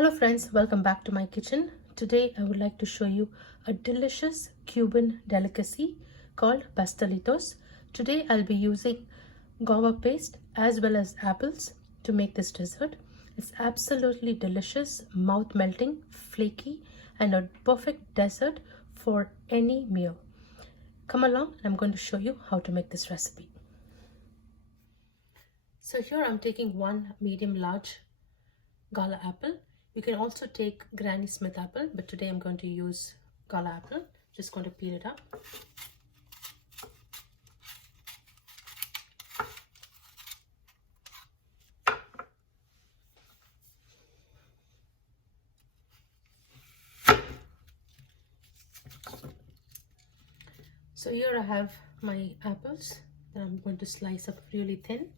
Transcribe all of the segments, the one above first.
Hello friends, welcome back to my kitchen. Today I would like to show you a delicious Cuban delicacy called Pastelitos. Today I'll be using guava paste as well as apples to make this dessert. It's absolutely delicious, mouth-melting, flaky, and a perfect dessert for any meal. Come along, I'm going to show you how to make this recipe. So here I'm taking one medium large Gala apple. You can also take Granny Smith apple, but today I'm going to use Gala apple. Just going to peel it up. So here I have my apples that I'm going to slice up really thin.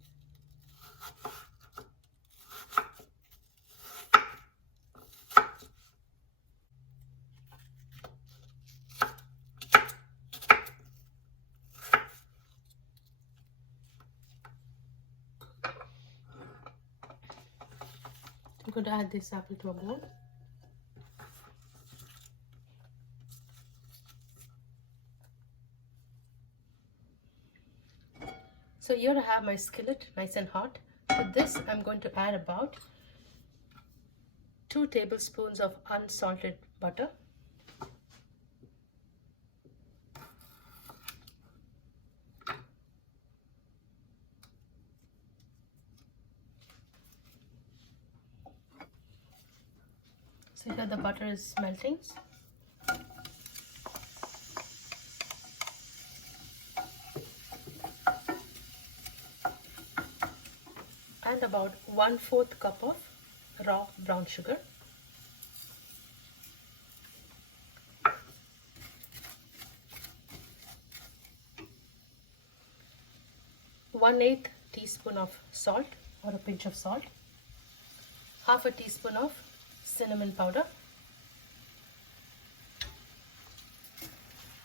I'm going to add this apple to a bowl. So here I have my skillet nice and hot. To this I'm going to add about 2 tablespoons of unsalted butter. So here the butter is melting. And about 1/4 cup of raw brown sugar. One-eighth teaspoon of salt or a pinch of salt. Half a teaspoon of cinnamon powder.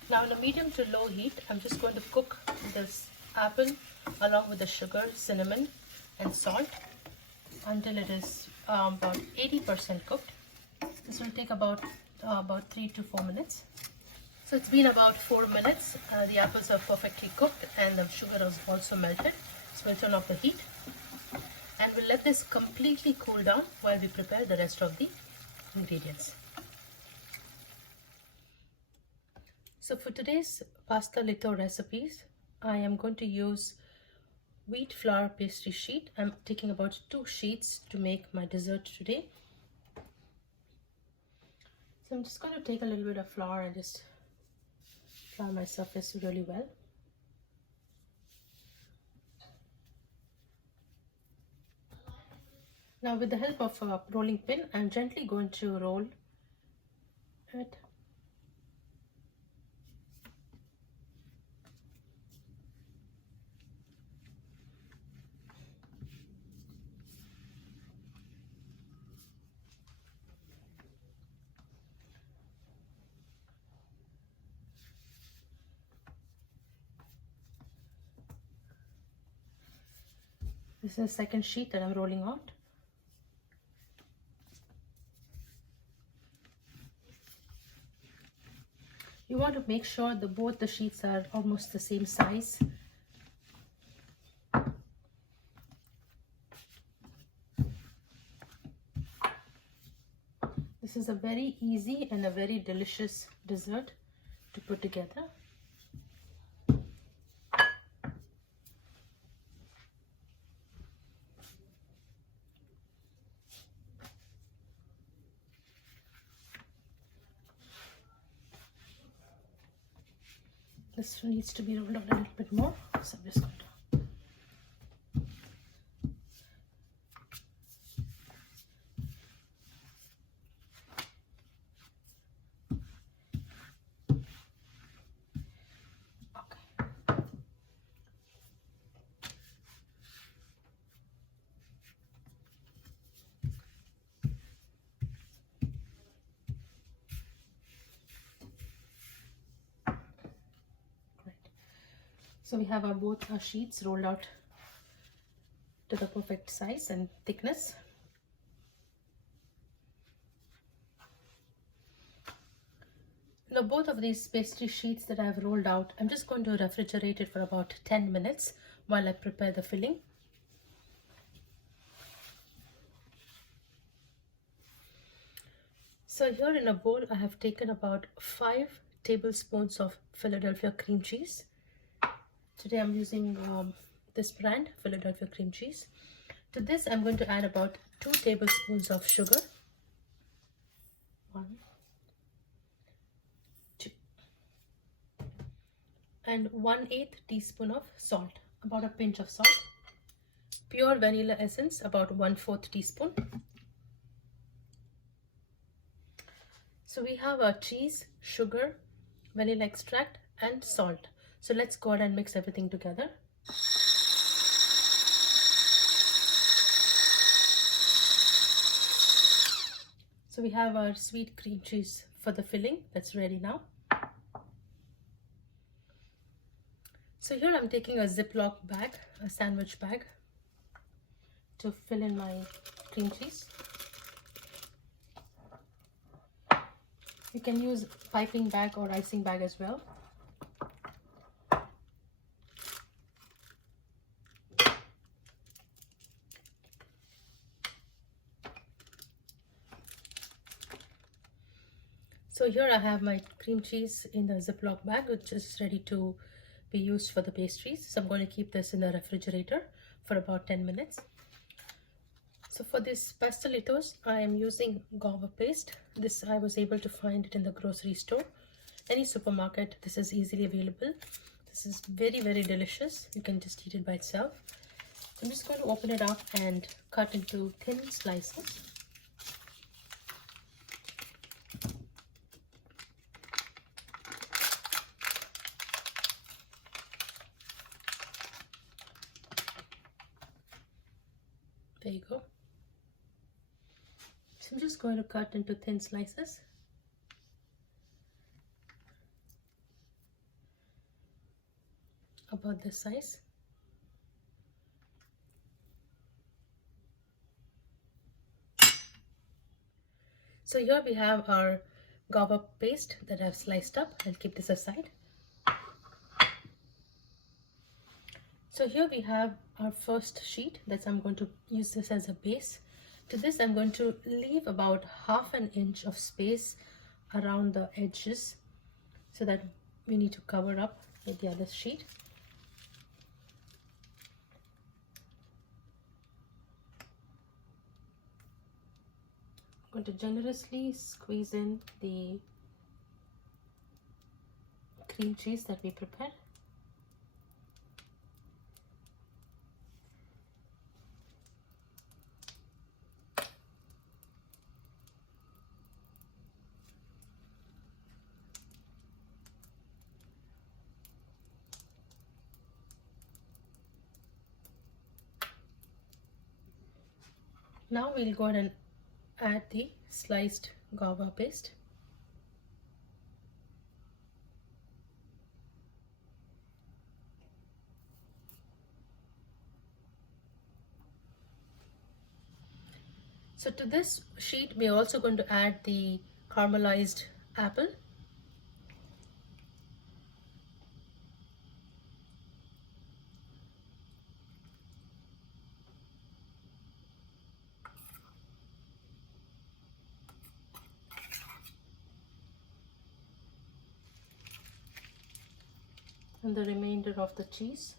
Now in a medium to low heat, I'm just going to cook this apple along with the sugar, cinnamon and salt until it is about 80% cooked. This will take about 3 to 4 minutes. So it's been about 4 minutes. The apples are perfectly cooked and the sugar is also melted. So we'll turn off the heat and we'll let this completely cool down while we prepare the rest of the ingredients. So for today's pastelito recipes, I am going to use wheat flour pastry sheet. I'm taking about 2 sheets to make my dessert today. So I'm just going to take a little bit of flour and just flour my surface really well. Now with the help of a rolling pin, I'm gently going to roll it. This is the second sheet that I'm rolling out. You want to make sure that both the sheets are almost the same size. This is a very easy and a very delicious dessert to put together. This needs to be rolled out a little bit more, so I'm just going to. So we have both our sheets rolled out to the perfect size and thickness. both of these pastry sheets that I've rolled out, I'm just going to refrigerate it for about 10 minutes while I prepare the filling. So here in a bowl, I have taken about 5 tablespoons of Philadelphia cream cheese. Today I'm using this brand, Philadelphia cream cheese. To this, I'm going to add about 2 tablespoons of sugar. 1, 2. And 1/8 teaspoon of salt, about a pinch of salt. Pure vanilla essence, about 1/4 teaspoon. So we have our cheese, sugar, vanilla extract, and salt. So let's go ahead and mix everything together. So we have our sweet cream cheese for the filling that's ready now. So here I'm taking a Ziploc bag, a sandwich bag, to fill in my cream cheese. You can use piping bag or icing bag as well. So here I have my cream cheese in the Ziploc bag, which is ready to be used for the pastries. So I'm going to keep this in the refrigerator for about 10 minutes. So for this Pastelitos, I am using Guava paste. This I was able to find it in the grocery store. Any supermarket, this is easily available. This is very, very delicious. You can just eat it by itself. I'm just going to open it up and cut into thin slices. There you go. So I'm just going to cut into thin slices. About this size. So here we have our Guava paste that I've sliced up. I'll keep this aside. So here we have our first sheet. I'm going to use this as a base. To this, I'm going to leave about 1/2 inch of space around the edges so that we need to cover up with the other sheet. I'm going to generously squeeze in the cream cheese that we prepared. Now we'll go ahead and add the sliced guava paste. So to this sheet, we're also going to add the caramelized apple. And the remainder of the cheese.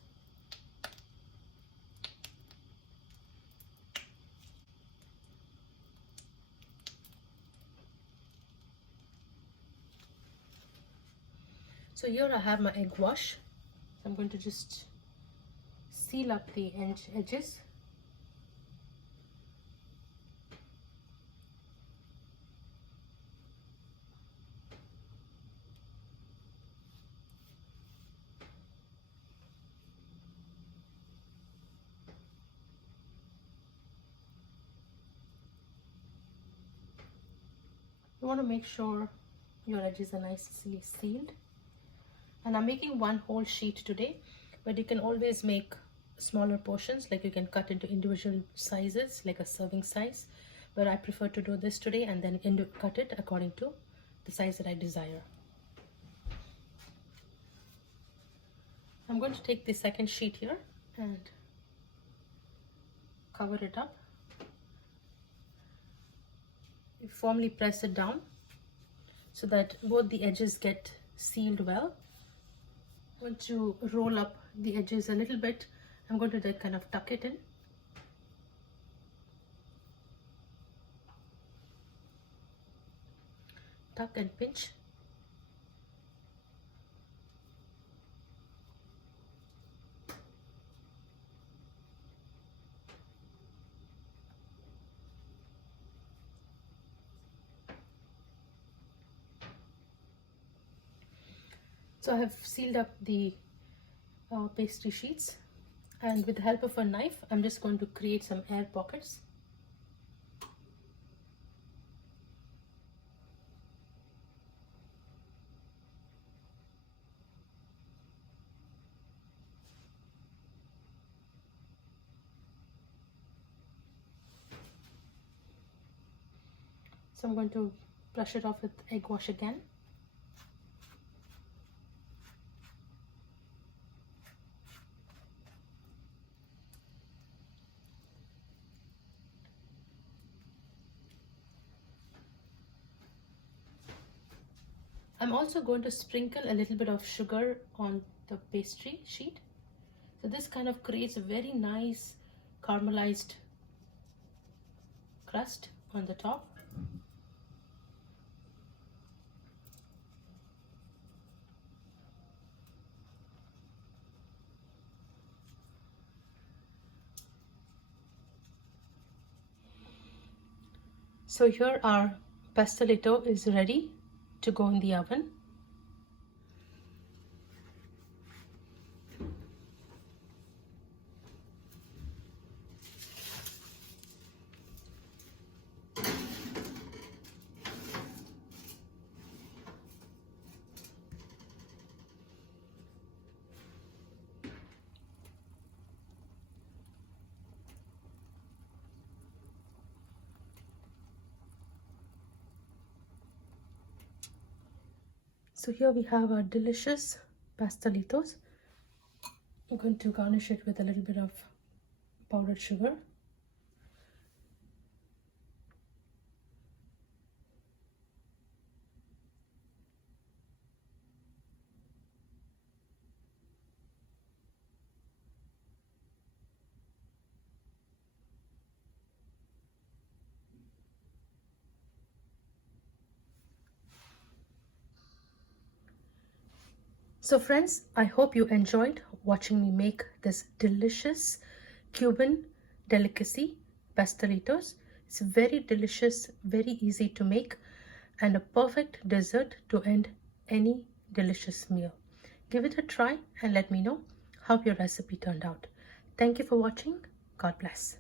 So here I have my egg wash. So I'm going to just seal up the edges. You want to make sure your edges are nicely sealed. And I'm making one whole sheet today, but you can always make smaller portions, like you can cut into individual sizes, like a serving size. But I prefer to do this today and then cut it according to the size that I desire. I'm going to take the second sheet here and cover it up. You firmly press it down so that both the edges get sealed well. I'm going to roll up the edges a little bit. I'm going to then kind of tuck it in. Tuck and pinch. So I have sealed up the pastry sheets, and with the help of a knife I'm just going to create some air pockets. So I'm going to brush it off with egg wash again. I'm also going to sprinkle a little bit of sugar on the pastry sheet. So this kind of creates a very nice caramelized crust on the top. So here our pastelito is ready to go in the oven. So here we have our delicious pastelitos. I'm going to garnish it with a little bit of powdered sugar. So friends, I hope you enjoyed watching me make this delicious Cuban delicacy, pastelitos. It's very delicious, very easy to make, and a perfect dessert to end any delicious meal. Give it a try and let me know how your recipe turned out. Thank you for watching. God bless.